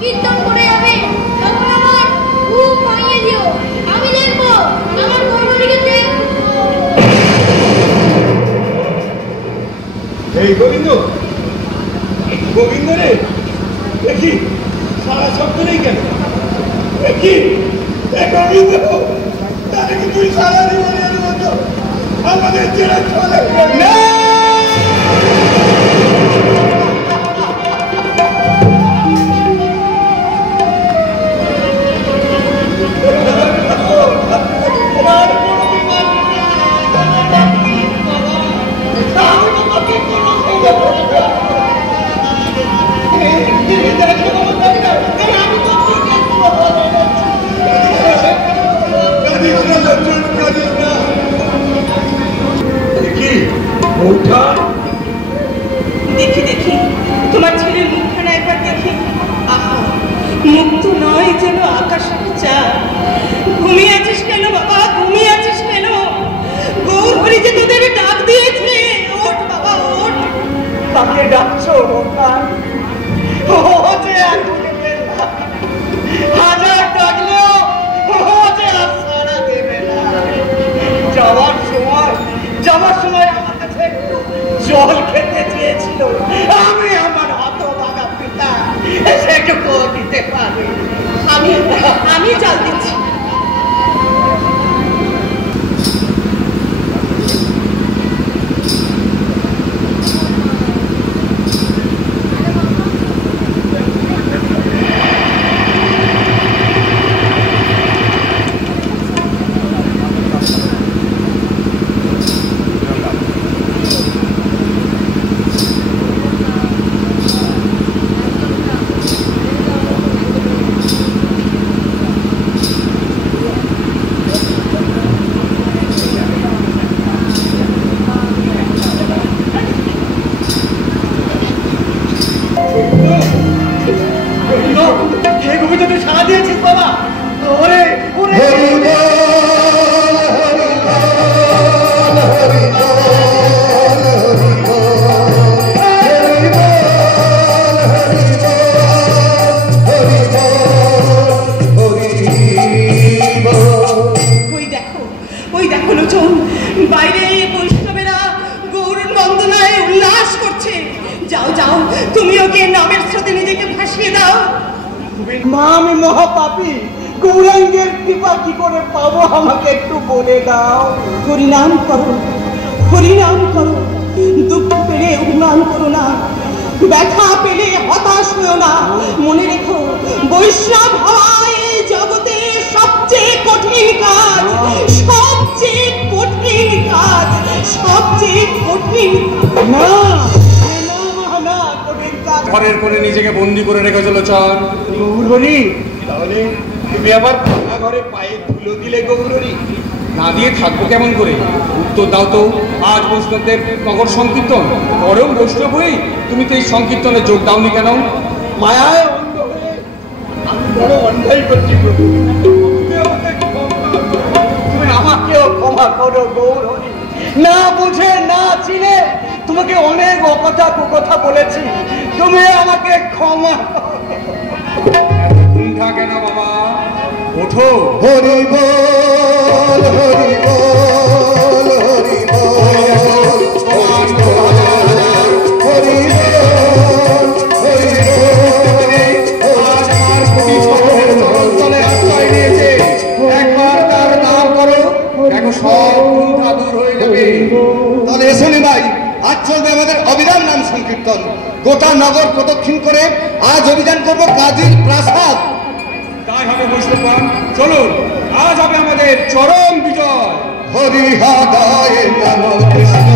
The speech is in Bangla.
কীর্তন করে যাবে, তখন আমার ঘুম ভাঙিয়ে দিও। আমি দেখবো আমার গৌরীকে দেখবো। এই গোবিন্দ, গোবিন্দ রে, দেখি সারা শব্দ নেই কেন? দেখি গোবিন্দ, তাহলে কি তুই সারা জীবনের মতো আমাদের ছেড়ে চলে না? দেখি দেখি তোমার ছেলের মুখখানা একবার দেখি। আহা, মুখ তো নয় যেন আকাশের চাঁদ। ঘুমিয়ে আছিস কেন বাবা, ঘুমিয়ে আছিস কেন? গৌর হরি যে তোদের ডাক দিয়েছে, ওঠ বাবা ওঠ। তাকে ডাকছো হাজার ডাকলেও সারা দেবে না। যাওয়ার সময় আমার কাছে একটু জল খেতে চেয়েছিল, আমি আমার হতভাগা পিতা সেটুকু দিতে পারি। আমি জল দিচ্ছি। সারা দিয়েছিস বাবা। ওরে ওই দেখো লোচন, বাইরে বৈষ্ণবেরা গৌর বন্দনায় উল্লাস করছে। যাও যাও, তুমি ওকে নামের স্রোতে নিজেকে ভাসিয়ে দাও। মা, আমি মহাপাপী, গৌরাঙ্গের কৃপা কি করে পাবো আমাকে একটু বলে দাও। হরিনাম করো, হরিনাম করো। দুঃখ পেলে অভিমান করো না, ব্যথা পেলে হতাশ হও না। মনে রেখো, বৈষ্ণব হওয়া এই জগতে সবচেয়ে কঠিন কাজ, সবচেয়ে কঠিন কাজ, সবচেয়ে কঠিন। না ঘরের কোণে নিজেকে বন্দি করে রেখেছিল চল গৌরহরি। তাহলে তুমি আবার ভাঙা ঘরে পায়ে ধুলো দিলে গৌরহরি? না দিয়ে থাকবো কেমন করে? উত্তর দাও তো। আজ বৈষ্ণবদের নগর সংকীর্তন, পরম বৈষ্ণব হয়ে তুমি তো এই সংকীর্তনে যোগ দাওনি কেন? মায়ায় অন্ধ হয়ে আমি বড় অন্যায় করছি প্রভু, তুমি আমাকেও ক্ষমা করো গৌরহরি। না বুঝে না চিনে তোমাকে অনেক অকথা কুকথা বলেছি, তুমি আমাকে ক্ষমা কুণ্ঠা কেন বাবা? ওঠো। হরি বল, হরি বল, হরি বল, হরি একবার তার নাম করো, দেখো সব কুণ্ঠা দূর হয়ে যাবে। তাহলে এসে ভাই, আজ চলবে আমাদের অভিযান নাম সংকীর্তন। গোটা নগর প্রদক্ষিণ করে আজ অভিযান করব কাজীর প্রাসাদ। তাই হবে বৈষ্ণবগণ, চলুন, আজ হবে আমাদের চরম বিজয়। হরি হৃদয়ে নমঃ কৃষ্ণ।